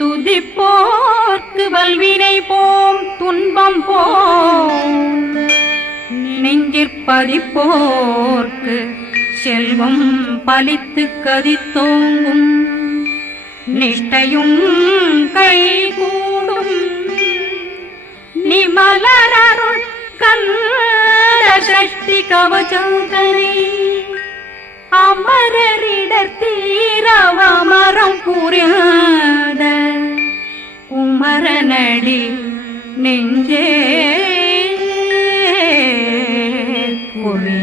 துதிப்போர்க்கு வல்வினை போம் துன்பம் போம் நெஞ்சிற்பதிப்போர்க்கு செல்வம் பலித்து கதித்தோங்கும் நிஷ்டையும் கைகூடும் நிமலரருள் கந்த சக்தி கவசந்தனை அமரரிடர் தீரவமரம் புரியாத குமரனடி நெஞ்சே குவி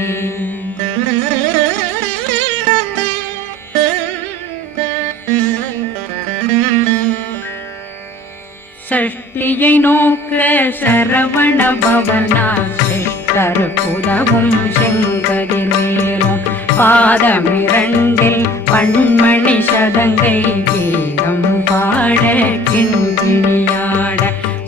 சஷ்டியை நோக்க சரவண பவனா சிஷ்டருக்குதவும் செங்கதிர்வேலும் பாதமிரண்டில் பண்மணி சதங்கை கீதம் பாட கிண்கிணியாட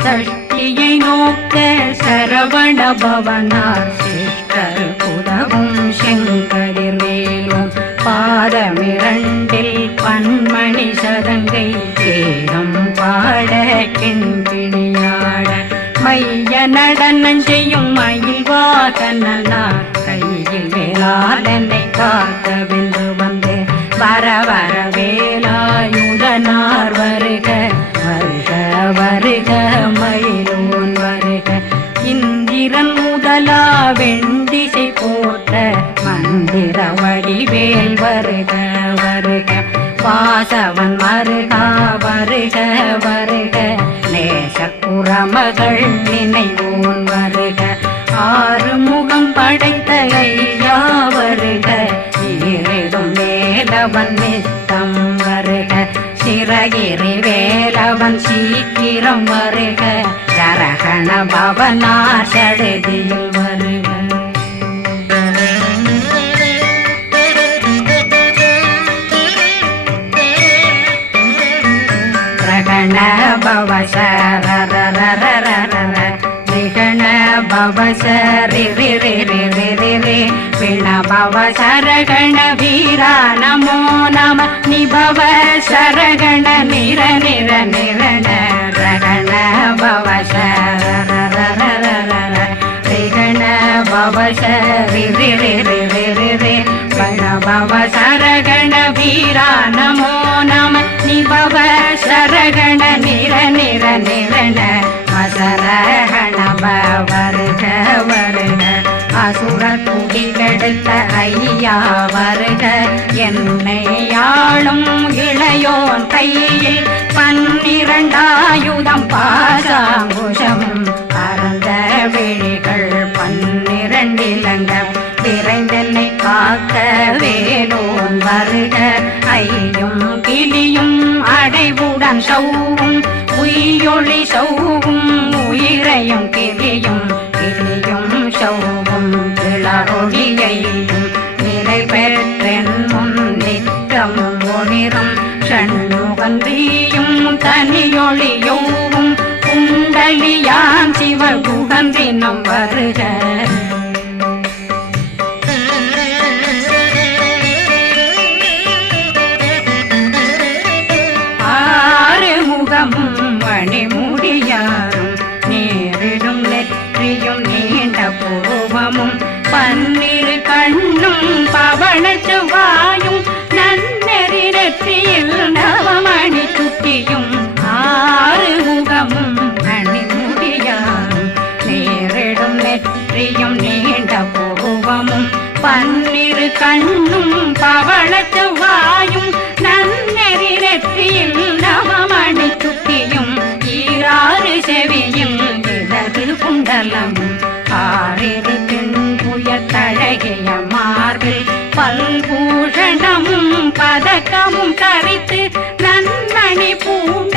சஷ்டியை நோக்க சரவண பவனா சிஷ்டருக்குதவும் செங்கதிர்வேலும் பாதமிரண்டில் பண்மணி சதங்கை கீதம் பாட கிண்கிணியாட மைய நடனம் செய்யும் மயில் வாகனார் கையில் வேளாளனை காக்கவென்று வந்து வர வர வேலாயுதனார் வருக வருக வருக மயிலோன் வருக இந்திரன் முதலா வெண்டிசை போற்ற மந்திர வடிவேல் வருக வருக வாசவன் வருகா வருக வருக நேசக்குறமகள் நினைவோன் வருக ஆறு முகம் படைத்த ஐயா வருக ஈரேதும் வேலவன் நித்தம் வருக சிறகிரி வேலவன் சீக்கிரம் வருக சரகண பவனார் சடுதியில் வருக விகண பவசரி விண பவ சரகண வீரா நமோ நம நிபவ சரகண நிர நிர நிரண ரகண பவசரண பவசரி விண பவ சரகண வீரா நமோ நம நிபவ சரகண நிர நிர நிரண மசரகண வருக வருக அசுர குடி கெடுத்த ஐயா வருக என்னை ஆளும் இளையோன் கையில் 12 பாசாங்குஷம் பரந்த விழிகள் 12 இலங்கம் விரைந்தென்னை காக்க வேலோன் வருக ஐயும் கிளியும் அடைவுடன் சௌவும் உயிரொளி சௌவும் உயிரையும் கிளியும் கிளியும் சௌவும் கிளரொளியையும் நிலை பெற்றென் முன் நித்தம் ஒளிரும் ஷண்முகந்தியும் தனியொளியோவும் குண்டலியான் சிவகுகந்தினம் வருக மணிமுடியாரும் நேரிடும் நெற்றியும் நீண்ட பூவமும் 12 கண்ணும் பவளச்சு வாயும் நன்னெறி நெற்றியில் நவமணி சுட்டியும் 6 முகமும் மணிமுடியாரும் நேரிடும் நெற்றியும் நீண்ட பூவமும் 12 கண்ணும் பவளச்சு வாயும் நன்னெறி நெற்றியில் நவமணி சுட்டியும் 6 செவியும் விலகு குண்டலம் 6 தின்புயத்தழகிய மார்பில் பல்பூஷணமும் பதக்கமும் தரித்து நன்மணி பூண்ட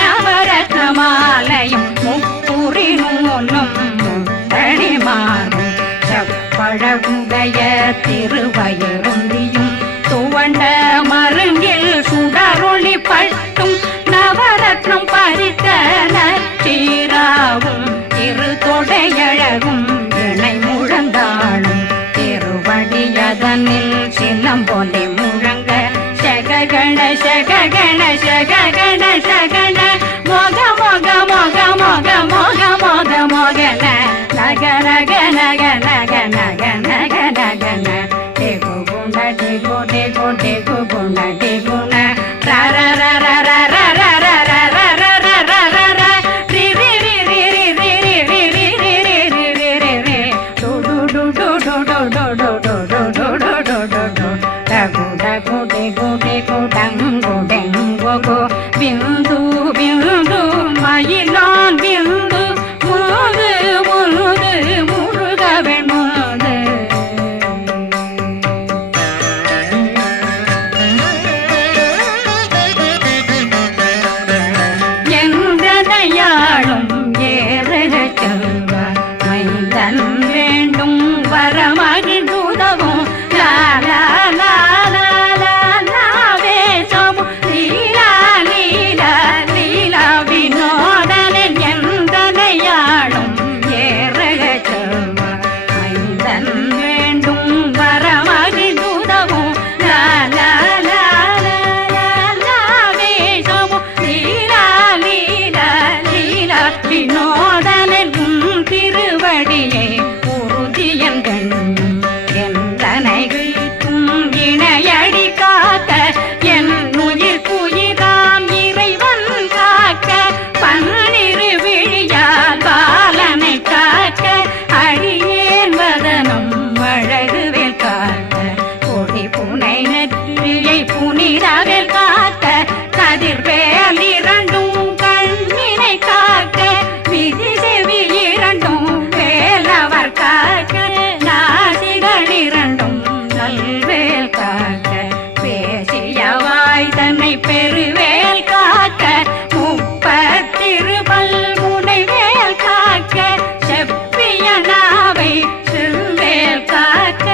நவரத்ன மாலையும் முப்புரி நூலும் முத்தணிமாரும் செப்பழகுடைய திருவயருந்தியும் துவண்ட மருங்கில் சுடரொளி பட்டும் நவரத்னம் பறித்த நச்சீராவும் திருத்தொடையழகும் இணை முழந்தாளும் திருவடியதனில் சிலம்பொலி முழங்க சககண சககண சககண சகண டெகு டெகு டெகு குண டெகுண ர ர ர ர ர ர ர ர ர ர ர ர ர ர ர ரி ரி ரி ரி ரி ரி ரி ரி ரி ரி ரி ரி ரி ரி டு டு டு டு டு டு டு டு டு டு டு டு டு டு டு டகு டகு டெகு டெகு டங்கு டெங்கு கு பிந்து பிந்து மயிலான் பிந்து முழுது முழுது முழுகவன் முழுது எந்தனையாளும் ஏறுக செல்வ மைந்தன் வேண்டும் வரமகிழ்ந்துதவும் லா லா லா லா லா லா வேஷமும் லீலா லீலா லீலா வினோதனின் எந்தனையாளும் ஏறுக செல்வ மைந்தன் வேண்டும் வரமகிழ்ந்துதவும் லா லா லா லா லா லா வேஷமும் லீலா லீலா லீலா வினோதனின் திருவடியை உறுதியங்கள் எந்தனைகளுக்கும் இணையடி காக்க என் உயிர் புயிராம் இறைவன் காக்க பன்னிரு விழியால் பாலனை காக்க அடியேன் வதனம் அழகுவேல் காக்க கொடி புனை நெற்றியை புனிதவேல் காக்க கதிர்வேல் இரண்டும் கண்ணினை காக்க விதி செவி இரண்டும் வேலவர் காக்க நாசிகள் இரண்டும் நல்வேல் காக்க பேசியவாய் தன்னை பெருவேல் காக்க முப்பத்திருபல் முனைவேல் காக்க செப்பிய நாவை செல்வேல் காக்க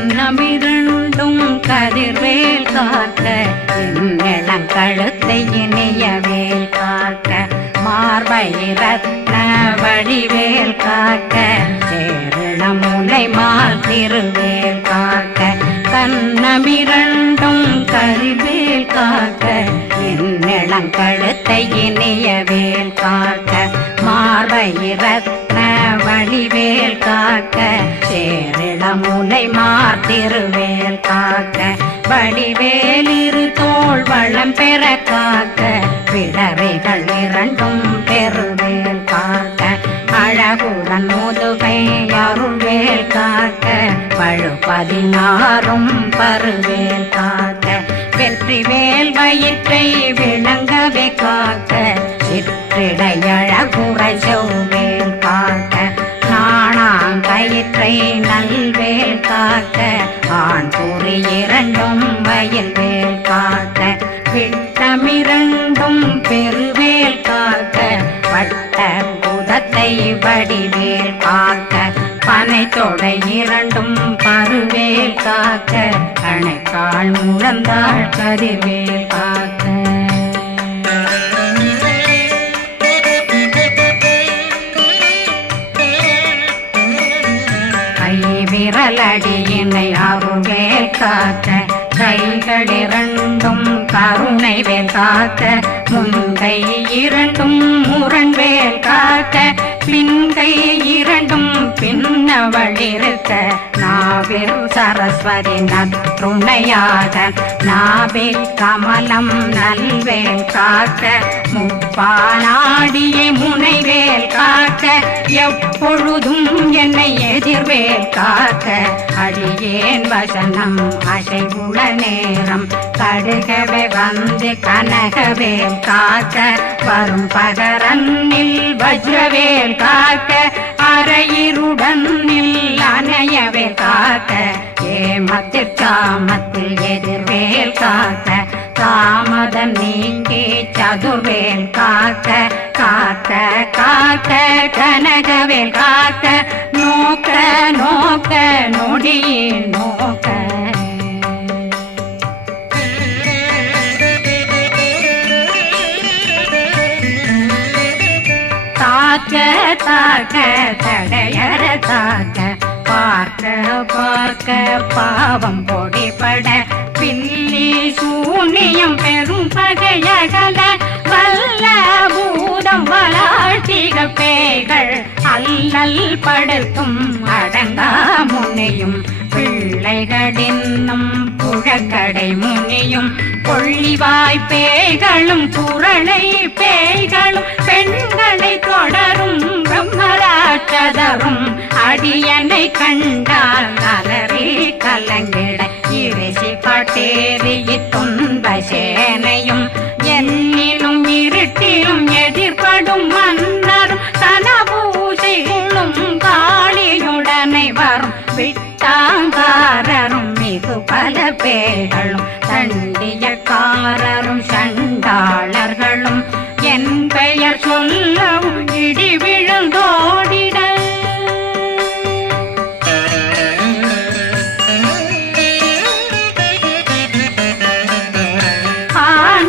கண்ணமிரண்டும் கதிர்வேல் காக்க இளங்கழுத்தை இனியவேல் காக்க மார்பை ரத்ன வடிவேல் காக்க சேரணமுலை மால் திருவேல் காக்க கண்ணமிரண்டும் கதிர்வேல் காக்க இளங்கழுத்தை இனியவேல் காக்க மார்பை ரத்ன வடிவேல் காக்க சேரிளமுலை மார்த்திருவேல் காக்க வடிவேல் இரு தோள் வளம் பெற காக்க பிடரைகள் இரண்டும் பெருவேல் காக்க அழகுடன் முதுகை அருள்வேல் காக்க பழு 16 பருவேல் காக்க வெற்றிவேல் வயிற்றை விளங்கவே காக்க சிற்றிடையழகுறை செவ்வேல் காக்க நாணாங்கயிற்றை நல்வேல் காக்க ஆண் குறி இரண்டும் வயல்வேல் காக்க விட்டமிரண்டும் பெருவேல் காக்க வட்ட புதத்தை வடிவேல் காக்க பனை தொடை இரண்டும் பருவேல் காக்க கணைக்கால் முழந்தாள் கதிர்வேல் காக்க விரலடியினை அருள்வேல் காக்க கைகள் இரண்டும் கருணை வேல் காக்க முன்கை இரண்டும் முரண்வேல் காக்க பின்கை இரண்டும் பின்னவளிருக்க நாவில் சரஸ்வதி நற்றுணையாக நாவி கமலம் நல்வேல் காக்க முப்பானாடியை முனைவேல் காக்க எப்பொழுதும் என்னை எதிர்வேல் காக்க அடியேன் வசனம் அசைவுள நேரம் கடுகவே வந்து கனகவேல் காக்க வரும் பகரன்னில் வஜ்ரவேல் காக்க அரையிருடன் அணையவேல் காக்க ஏமத்தில் சாமத்தில் எதிர்வேல் காக்க தாமதம் நீங்கி சதுர்வேல் காக்க காக்க காக்க கனகவேல் காக்க நோக்க நோக்க நொடியில் நோக்க தாக்க தாக்க தடையற தாக்க பார்க்க பார்க்க பாவம் பொடிபட பில்லி சூனியம் பெரும் பகையகல வல்ல பூதம் பேய்கள் அல்லல் படுத்தும் அடங்கா முனியும் பிள்ளைகளின்னும் புழக்கடை முனியும் கொள்ளிவாய் பேய்களும் குரளை பேய்களும் பெண்களை தொடரும் பிரம்மராட்சதரும் அடியனை கண்டால் அலறி கலங்கிட இரிசி பட்டேறிய துன்ப சேனையும் என்னிலும் இருட்டிலும் எதிர்படும் மன்னரும் தனபூசைகளும் காளியுடனை வரும் விட்டாங்காரரும் மிகு பல பேர்களும் தண்டியக்காரரும் சண்டாளர்களும் என் பெயர் சொல்லவும் இடி விழுந்தோடிட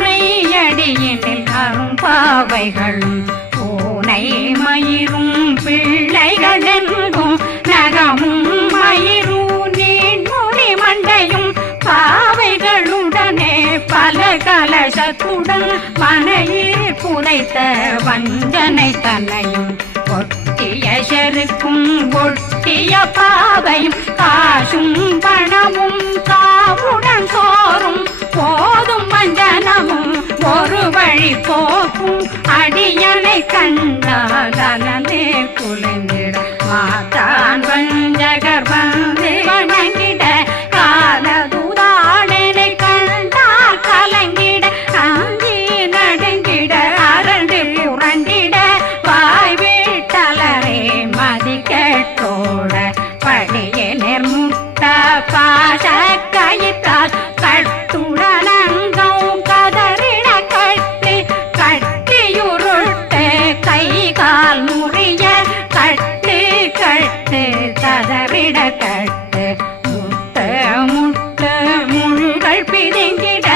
ஆனையடியினில் அரும்பாவைகளும் பூனை மயிரும் பிள்ளைகளெங்கும் நகமும் மயிரும் நீண்முடி மண்டையும் பாவைகளுடனே பல கலசத்துடன் மனையில் புதைத்த வஞ்சனை தன்னையும் ஒட்டிய செருக்கும் ஒட்டிய பாவையும் காசும் பணமும் காவுடன் சோறும் போதும் வஞ்சனமும் ஒரு வழி போக்கும் அடியனை கண்டால் அலனே குலைந்திட மாத்தான் வஞ்சகர் வந்து வணங்கிட காலதுதாடனை கண்டால் கலங்கிட அஞ்சி நடுங்கிட அரண்டு புரண்டிட வாய் வீட்டலரே மதி கேட்டோட படியே நெர்முட்ட பாச கயிற்றால் கட்டுடனங்கும் கதறிட கட்டி கட்டியுருட்டு கை கால் முறிய கட்டு கட்டு கதறிட கட்டு முட்டு முட்டு முள்கள் பிதுங்கிட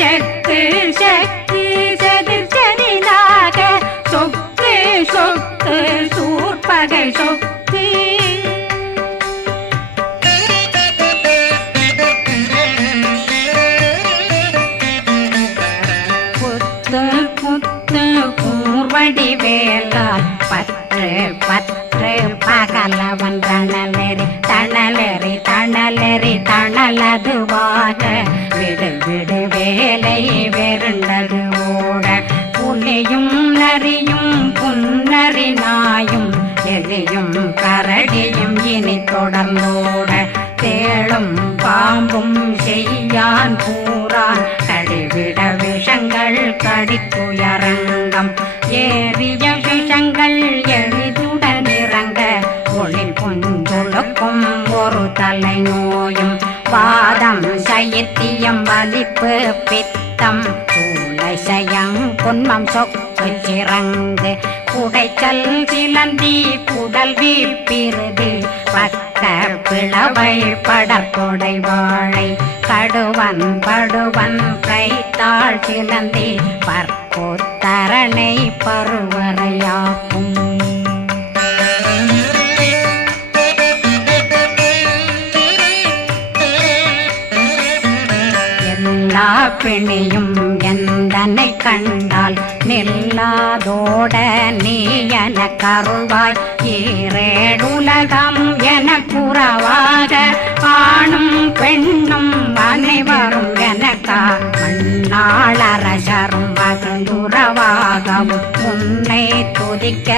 செக்கு செக்கு செதிர் செதிலாக சொக்கு சொக்கு சூர்பகை சொக்கு புத்து புத்து கூர்வடி வேலால் பற்று பற்று பகலவன் தணலெறி தணலெறி தணலெறி தணலதுவாக விடு விடு வேலை வெருண்டது ஓட புலியும் நரியும் புன்னரி நாயும் எலியும் கரடியும் இனி தொடர்ந்தோட தேளும் பாம்பும் செய்யான் பூரான் கடிவிட விஷங்கள் கடித்துயரங்கம் ஏறிய விஷங்கள் எளிதுடன் இறங்க ஒளில் புஞ்சுழுக்கும் ஒரு தலை நோயும் வாதம் சைத்தியம் வலிப்பு பித்தம் சூளைசயம் புன்மம் சொக்கு சிறங்கு குடைச்சல் சிலந்தி குடல் வீப்பிருது பக்க பிளவை படற்கொடை வாழை கடுவன் படுவன் கைத்தாள் சிலந்தி பற்போத்தரணை பருவரையாக்கும் எல்லா பிணியும் எந்தனை கண்டால் நில்லாதோட நீ என கருள்வாய் ஈரேடுலகம் என குறவாக ஆணும் பெண்ணும் அனைவரும் எனக்கா மண்ணாளரசரும் மகிழ்ந்துறவாகவும் உன்னை துதிக்க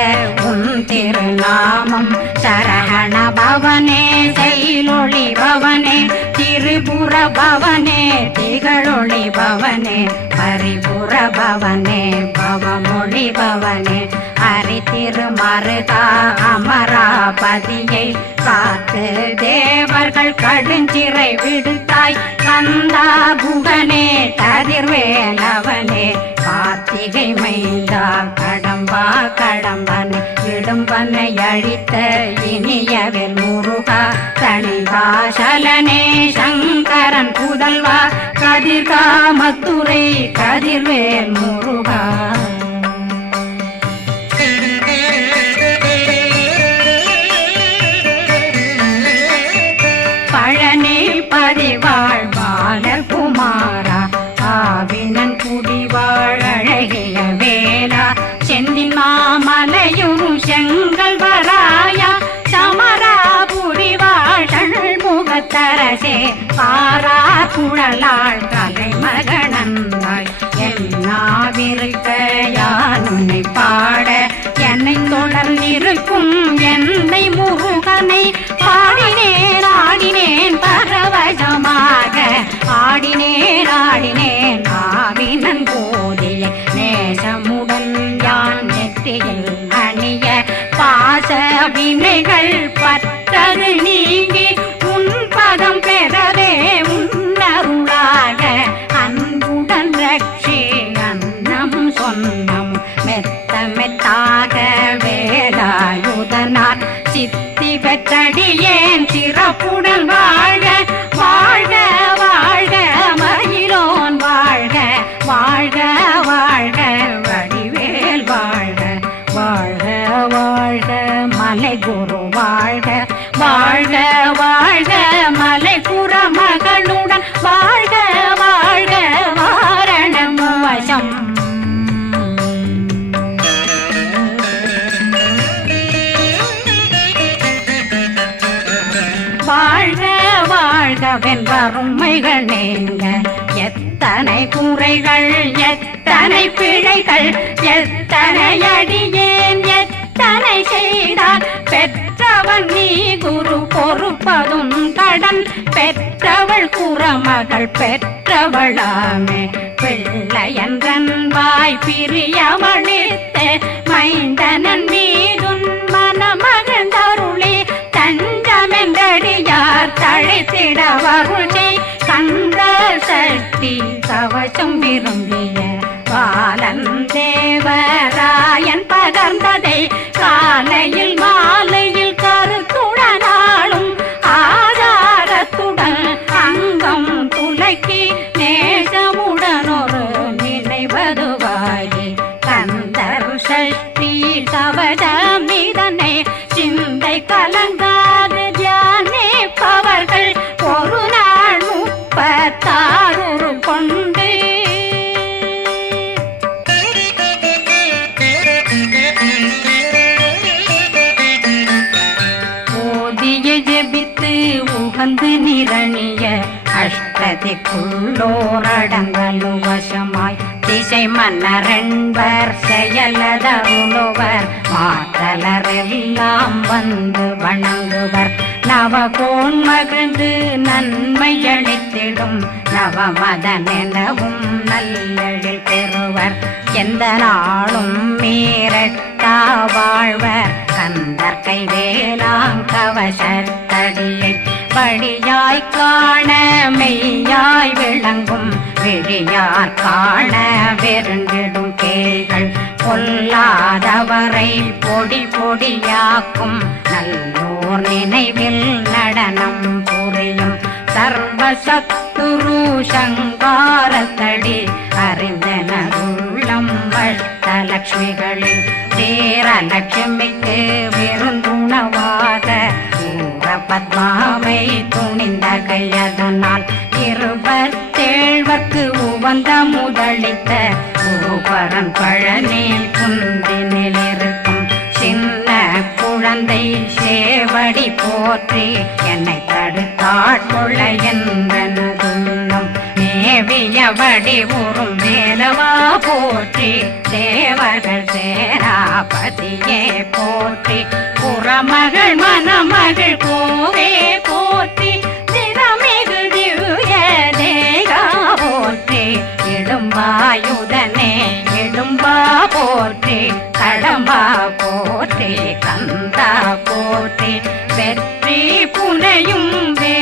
உன் திருநாமம் சரகண பவனே செயலொளி பவனே திரிபுர பவனே திகழொளி பவனே பரிபுர பவனே பவமொழி பவனே ஹரி திருமருகா அமராபதியை காத்து தேவர்கள் கடுஞ்சிறை விடுத்தாய் கந்தா குகனே கதிர்வேலவனே கார்த்திகை மைந்தா கடம்பா கடம்பனை இடும்பனை அழித்த இனியவில் முருகா தனிகாசலனே சங்கரன் புதல்வா கதிர்காமத்துரை கதிர்வேல் முருகா பழனி பதிவாழ் பாலர் குமாரா ஆவினன் குடிவாழ் அழகிய வேலா செந்தின் மாமலையும் செங்கல் வராயா சமராபுரி வாழல் முகத்தரசே பாரா குழலாள் கலைமகனந்தாய் என்னாவிருக்க யான் உன்னை பாட என்னை தொடர்ந்திருக்கும் என்னை முருகனை பாடினேன் ஆடினேன் பரவசமாக ஆடினேன் ஆடினேன் ஆவினன் போதிய நேசமுடன் யான் நெற்றியில் அணிய பாச வினைகள் பற்றது நீங்கி உன் பதம் பெறவே உன்னருளாக அன்புடன் ரட்சி அன்னம் சொன்னம் மெத்த மெத்தாக வேலாயுதனார் சித்தி பெற்றடியேன் சிறப்புடன் வாழ்க வாழ்க வாழ்க மயிலோன் வாழ்க வாழ்க வாழ்க வடிவேல் வாழ்க வாழ்க வாழ்க மலை குரு வாழ்க வாழ்க வாழ்க மலை குறமகளுடன் வாழ்க வாழ்க வாரணம் வசம் வாழ்க வாழ்க வென்றருமைகள் நீங்க எத்தனை குறைகள் எத்தனை பிழைகள் எத்தனை அடியேன் எத்தனை செய்தார் பெற்றவன் நீ குரு பொறுப்பதும் கடன் பெற்றவள் குறமகள் பெற்றவளாமே பிள்ளையன்றன் வாய் பிரியவழித்து மைந்தனன் மீதுன் மனமகந்தருளே தஞ்சமென்றடியார் தழைத்திட வருளே கந்த சக்தி கவசம் விரும்பிய பாலன் தேவராயன் பகர்ந்ததை காலையில் மாலையில் கருத்துடனாலும் ஆதாரத்துடன் அங்கம் துலக்கி நேசமுடன் ஒரு நினைவதுவாகி கந்தர் சக்தி கவசமிதனை சிந்தை கலங்காது தியானிப்பவர்கள் ஒரு நாள் 36 கொண்டு ஓதிய ஜெபித்து உகந்து நிரணிய அஷ்டதிக்குள்ளோரடங்கலு வசமாய் திசை மன்னரென்பர் செயலதருளுவர் மாற்றலரெல்லாம் வந்து வணங்குவர் நவகோன் மகிழ்ந்து நன்மை அளித்திடும் நவமதனெனவும் நல்லெழில் பெறுவர் எந்த நாளும் மீறட்டா வாழ்வர் கந்தர் கைவேலாங்கவசத்தடியை வழியாய் காண மெய்யாய் விளங்கும் விழியார் காண வெருண்டிடும் கேள்கள் பொல்லாதவரை பொடி பொடியாக்கும் நல்லோர் நினைவில் நடனம் புரியும் சர்வசத்துரு சங்காரத்தடி அறிந்தனருள்ளம் வஷ்டலட்சுமிகளில் தேரலட்சுமிக்கு விருந்துணவாக பத்மாவை துணிந்த கையதனால் 27 உவந்த முதலித்த பூபரன் பழனில் குந்தினில் இருக்கும் சின்ன குழந்தை சேவடி போற்றி என்னை தடுத்தாட்கொள்ள என்றனதுள்ளம் மேவிய வடிவுறும் வேலவா போற்றி தேவர்கள் சேனாபதியே போற்றி புறமகள் மணமகள் கோவே போற்றி தினமிகு திவ்ய தேகா போற்றி இடும்பாயுதனே இடும்பா போற்றி கடம்பா போற்றி கந்தா போற்றி வெற்றி புனையும் வே